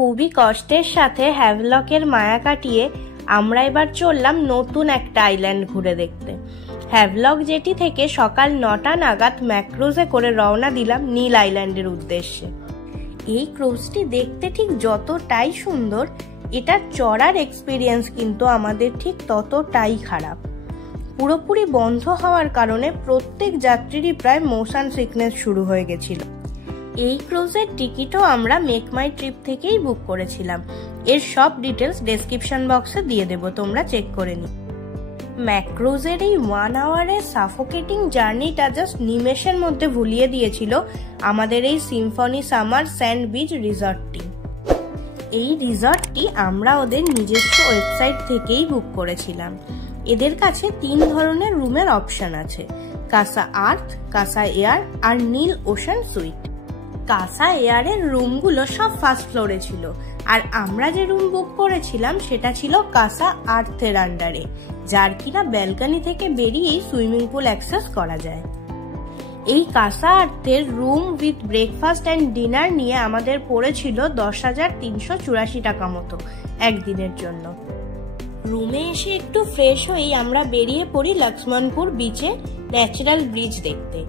খুবই কষ্টের সাথে হ্যাভলকের মায়া কাটিয়ে আমরা এবার চললাম নতুন একটা আইল্যান্ড ঘুরে দেখতে। হ্যাভলক জেটি থেকে সকাল 9টা নাগাদ ম্যাক্রুজে করে রওনা দিলাম নীল আইল্যান্ডের উদ্দেশ্যে। এই ক্রুজটি দেখতে ঠিক যতটাই সুন্দর, এটার চড়ার এক্সপিরিয়েন্স কিন্তু আমাদের ঠিক ততটাই খারাপ। পুরোপুরি বন্ধ হওয়ার কারণে প্রত্যেক যাত্রীরই প্রায় মোশন সিকনেস শুরু হয়ে গেছিল। এই ক্রুজের টিকিটও আমরা মেক মাই ট্রিপ থেকেই বুক করেছিলাম। এর সব ডিটেলস ডেসক্রিপশন বক্সে দিয়ে দেবো, তোমরা চেক করে নিও। ম্যাক্রুজের এই 1 আওয়ারের সাফোকেটিং জার্নিটা জাস্ট নিমেষের মধ্যে ভুলিয়ে দিয়েছিল আমাদের এই সিম্ফনি সামার স্যান্ড বিচ রিসর্টটি। এই রিসর্টটি আমরা ওদের নিজস্ব ওয়েবসাইট থেকেই বুক করেছিলাম। এদের কাছে 3 ধরনের রুমের অপশন আছে, কাসা আর্থ, কাসা এয়ার আর নীল ওশান সুইট। কাসা এয়ারের রুমগুলো সব ফার্স্ট ফ্লোরে ছিল, আর আমরা যে রুম বুক করেছিলাম সেটা ছিল কাসা আর্থের আন্ডারে, যার কিনা ব্যালকনি থেকে বেরিয়েই সুইমিং পুল অ্যাক্সেস করা যায়। এই কাসা আর্থের room with breakfast and dinner নিয়ে আমাদের পড়েছিল 10,384 টাকা মতো একদিনের জন্য। রুমে এসে একটু ফ্রেশ হয়েই আমরা বেরিয়ে পড়ি লক্ষ্মণপুর বিচে ন্যাচারাল ব্রিজ দেখতে।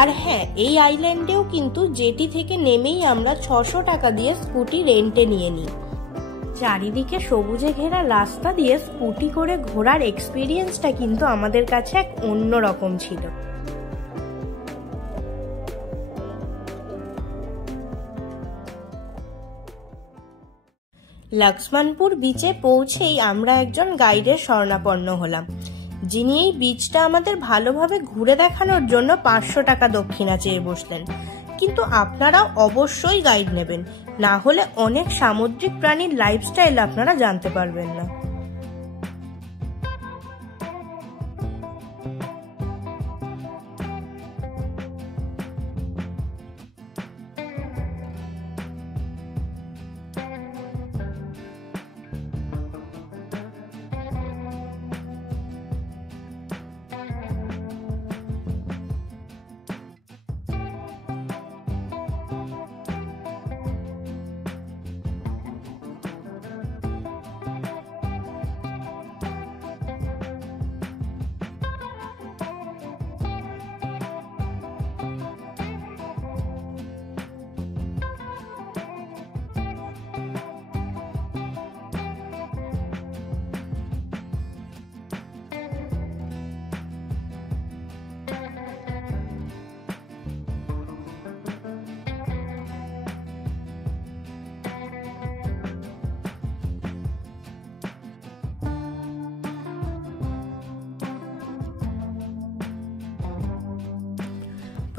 আর হ্যাঁ, এই আইল্যান্ডেও কিন্তু জেটি থেকে নেমেই আমরা 600 টাকা দিয়ে স্কুটি রেন্টে নিয়ে নিই। চারিদিকে সবুজে ঘেরা রাস্তা দিয়ে স্কুটি করে ঘোরার এক্সপিরিয়েন্সটা কিন্তু আমাদের কাছে এক অন্য রকম ছিল। লক্ষ্মণপুর বিচে পৌঁছেই আমরা একজন গাইডের শরণাপন্ন হলাম, যিনি এই বিচটা আমাদের ভালোভাবে ঘুরে দেখানোর জন্য 500 টাকা দক্ষিণা চেয়ে বসলেন। কিন্তু আপনারাও অবশ্যই গাইড নেবেন, না হলে অনেক সামুদ্রিক প্রাণীর লাইফস্টাইল আপনারা জানতে পারবেন না।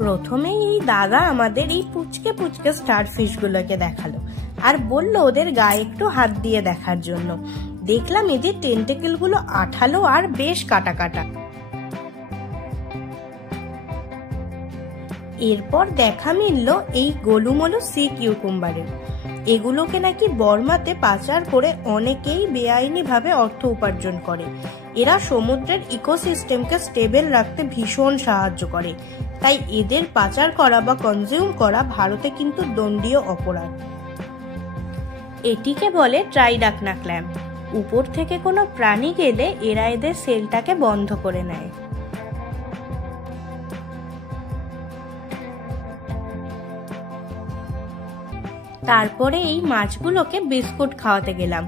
প্রথমেই এই দাদা আমাদের এই পুচকে পুচকে স্টারফিশ গুলোকে দেখালো আর বলল ওদের গায়ে একটু হাত দিয়ে দেখার জন্য। দেখলাম এদের টেন্টেকেল গুলো আঠালো আর বেশ কাটা কাটা। এরপর দেখা মিলল এই গোলুমোলু সি কিউকুম্বারের। এগুলোকে নাকি বর্মাতে পাচার করে অনেকেই বেআইনি ভাবে অর্থ উপার্জন করে। এরা সমুদ্রের ইকোসিস্টেমকে স্টেবল রাখতে ভীষণ সাহায্য করে, তাই এদের পাচার করা বা কনজিউম করা ভারতে কিন্তু দণ্ডনীয় অপরাধ। এটিকে বলে ট্রাইডাকনা ক্ল্যাম। উপর থেকে কোনো প্রাণী গেলে এরা এদের সেলটাকে বন্ধ করে নেয়। তারপরে এই মাছগুলোকে বিস্কুট খাওয়াতে গেলাম।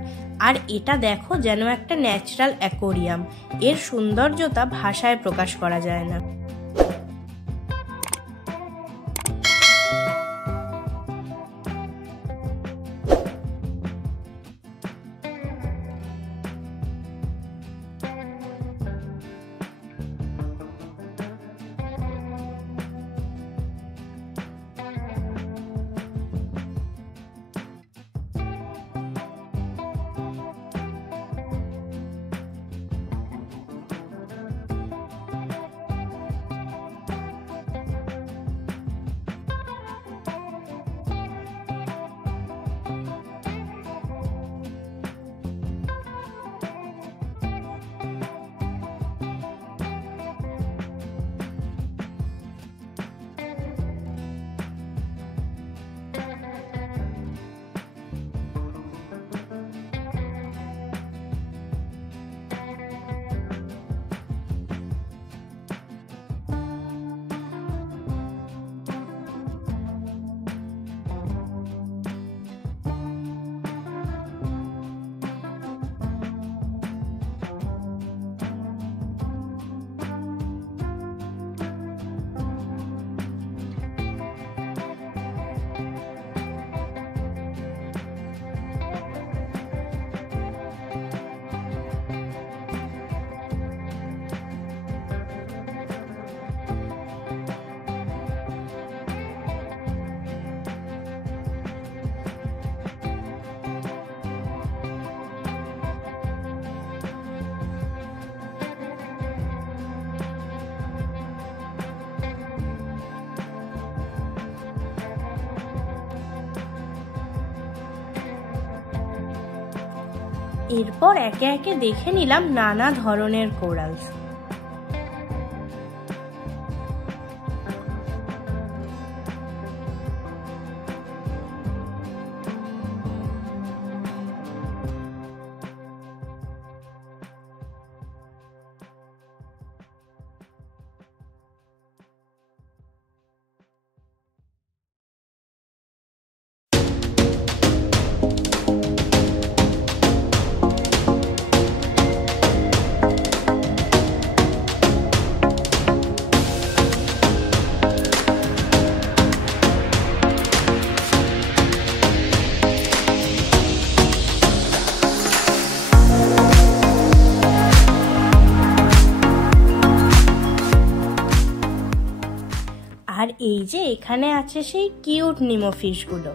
আর এটা দেখো, যেন একটা ন্যাচারাল অ্যাকোরিয়াম। এর সৌন্দর্যতা ভাষায় প্রকাশ করা যায় না। এরপর একে একে দেখে নিলাম নানা ধরনের কোরালস। আর এই যে এখানে আছে সেই কিউট নিমো ফিশগুলো।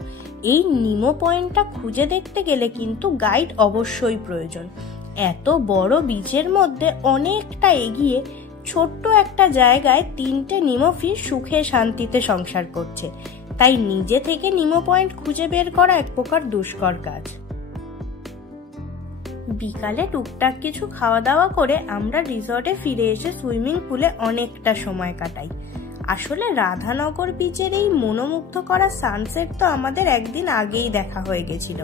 এই নিমো পয়েন্টটা খুঁজে দেখতে গেলে কিন্তু গাইড অবশ্যই প্রয়োজন। এত বড় বিচের মধ্যে অনেকটা এগিয়ে ছোট্ট একটা জায়গায় 3টে নিমো ফিশ সুখে শান্তিতে সংসার করছে, তাই নিজে থেকে নিমো পয়েন্ট খুঁজে বের করা এক প্রকার দুষ্কর কাজ। বিকালে টুকটাক কিছু খাওয়া দাওয়া করে আমরা রিসর্টে ফিরে এসে সুইমিং পুলে অনেকটা সময় কাটাই। আসলে রাধানগর বিচের এই মনোমুগ্ধ করা সানসেট তো আমাদের একদিন আগেই দেখা হয়ে গেছিল,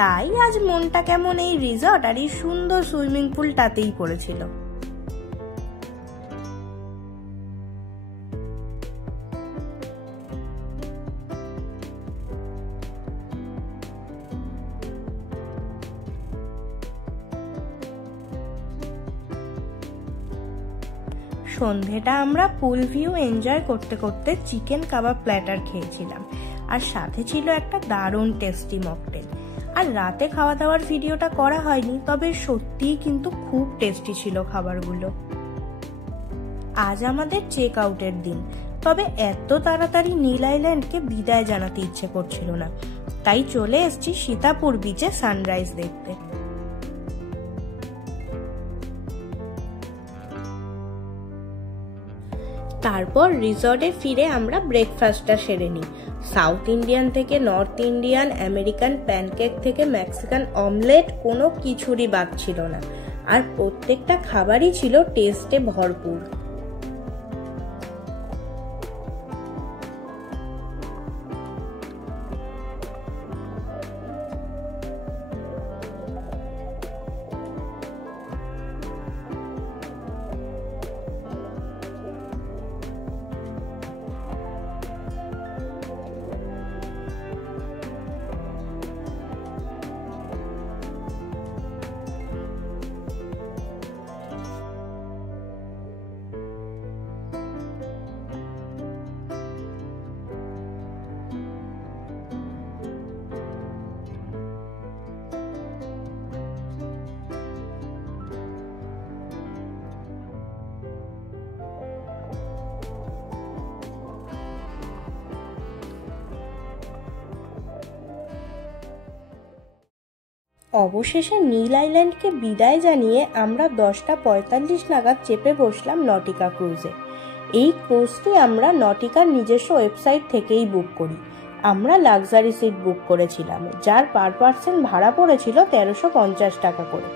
তাই আজ মনটা কেমন এই রিসর্ট আর এই সুন্দর সুইমিং পুলটাতেই পড়েছিল। সন্ধেটা আমরা পুল ভিউ এনজয় করতে করতে চিকেন কাবাব প্ল্যাটার খেয়েছিলাম, আর সাথে ছিল একটা দারুণ টেস্টি মকটেল। আর রাতে খাওয়া দাওয়ার ভিডিওটা করা হয়নি, তবে সত্যিই কিন্তু খুব টেস্টি ছিল খাবারগুলো। আজ আমাদের চেক আউটের দিন, তবে এত তাড়াতাড়ি নীল আইল্যান্ডকে বিদায় জানাতে ইচ্ছে করছিল না, তাই চলে এসেছি সীতাপুর বিচে সানরাইজ দেখতে। তারপর রিসর্টে ফিরে আমরা ব্রেকফাস্টটা সেরে নিই। সাউথ ইন্ডিয়ান থেকে নর্থ ইন্ডিয়ান, আমেরিকান প্যানকেক থেকে মেক্সিকান অমলেট, কোনো কিছুরই বাদ ছিল না, আর প্রত্যেকটা খাবারই ছিল টেস্টে ভরপুর। অবশেষে নীল আইল্যান্ডকে বিদায় জানিয়ে আমরা 10:45 নাগাদ চেপে বসলাম নটিকা ক্রুজে। এই ক্রুজটি আমরা নটিকার নিজস্ব ওয়েবসাইট থেকেই বুক করি। আমরা লাক্সারি সিট বুক করেছিলাম, যার পার পার্সন ভাড়া পড়েছিল 1350 টাকা করে।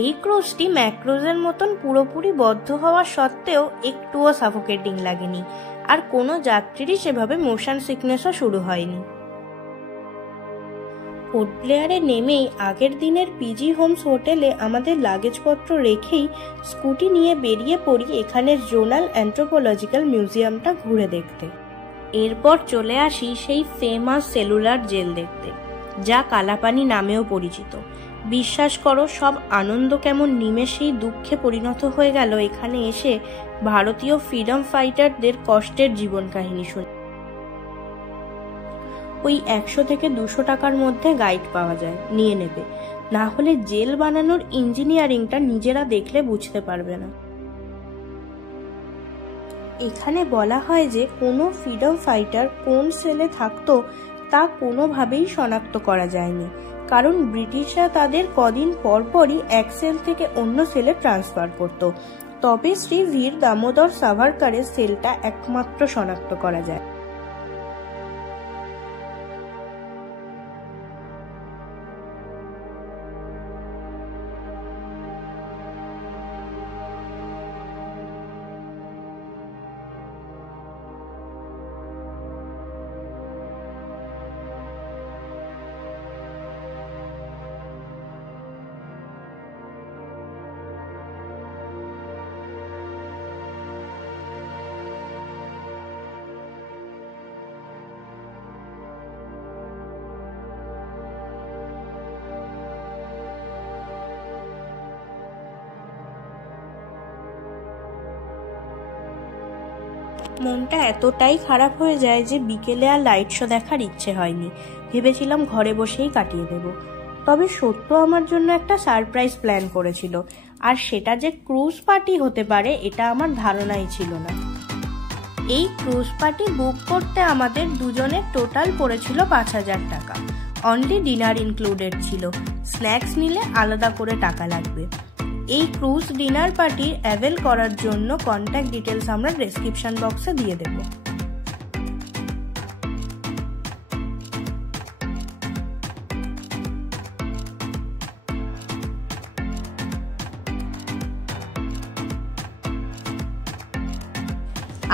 এই ক্রুজটি ম্যাক্রোজের মতন পুরোপুরি বদ্ধ হওয়া সত্ত্বেও একটুও সাফোকেটিং লাগেনি, আর কোনো যাত্রীরই সেভাবে মোশন সিকনেসও শুরু হয়নি। পোর্ট ব্লেয়ারে নেমেই আগের দিনের পিজি হোমস হোটেলে আমাদের লাগেজপত্র রেখেই স্কুটি নিয়ে বেরিয়ে পড়ি এখানের জোনাল অ্যান্থ্রোপোলজিক্যাল মিউজিয়ামটা ঘুরে দেখতে। এরপর চলে আসি সেই ফেমাস সেলুলার জেল দেখতে, যা কালাপানি নামেও পরিচিত। বিশ্বাস করো, সব আনন্দ কেমন নিমেষেই দুঃখে পরিণত হয়ে গেল এখানে এসে ভারতীয় ফ্রিডম ফাইটারদের কষ্টের জীবন কাহিনী শুনে। ওই 100 থেকে 200 টাকার মধ্যে গাইড পাওয়া যায়, নিয়ে নেবে, না হলে জেল বানানোর ইঞ্জিনিয়ারিংটা নিজেরা দেখলে বুঝতে পারবে না। এখানে বলা হয় যে কোনো ফ্রিডম ফাইটার কোন সেলে থাকতো তা কোনোভাবেই শনাক্ত করা যায়নি, কারণ ব্রিটিশরা তাদের কদিন পরপরই এক সেল থেকে অন্য সেলে ট্রান্সফার করত। তবে শ্রী বীর দামোদর সাভারকারের সেলটা একমাত্র শনাক্ত করা যায়। মনটা এতটাই খারাপ হয়ে যায় যে বিকেলে আর লাইট শো দেখার ইচ্ছে হয়নি। ভেবেছিলাম ঘরে বসেই কাটিয়ে দেব। তবে সত্য আমার জন্য একটা সারপ্রাইজ প্ল্যান করেছিল, আর সেটা যে ক্রুজ পার্টি হতে পারে এটা আমার ধারণাই ছিল না। এই ক্রুজ পার্টি বুক করতে আমাদের দুজনের টোটাল পড়েছিল 5,000 টাকা। অনলি ডিনার ইনক্লুডেড ছিল, স্ন্যাক্স নিলে আলাদা করে টাকা লাগবে। এই ক্রুজ ডিনার পার্টি অ্যাভেল করার জন্য কন্ট্যাক্ট ডিটেলস আমরা ডেসক্রিপশন বক্সে দিয়ে দেব।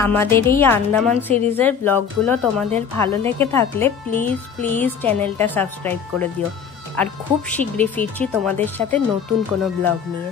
আমাদের এই আন্দামান সিরিজের ব্লগগুলো তোমাদের ভালো লেগে থাকলে প্লিজ চ্যানেলটা সাবস্ক্রাইব করে দিও। আর খুব শীঘ্রই ফিরছি তোমাদের সাথে নতুন কোনো ব্লগ নিয়ে।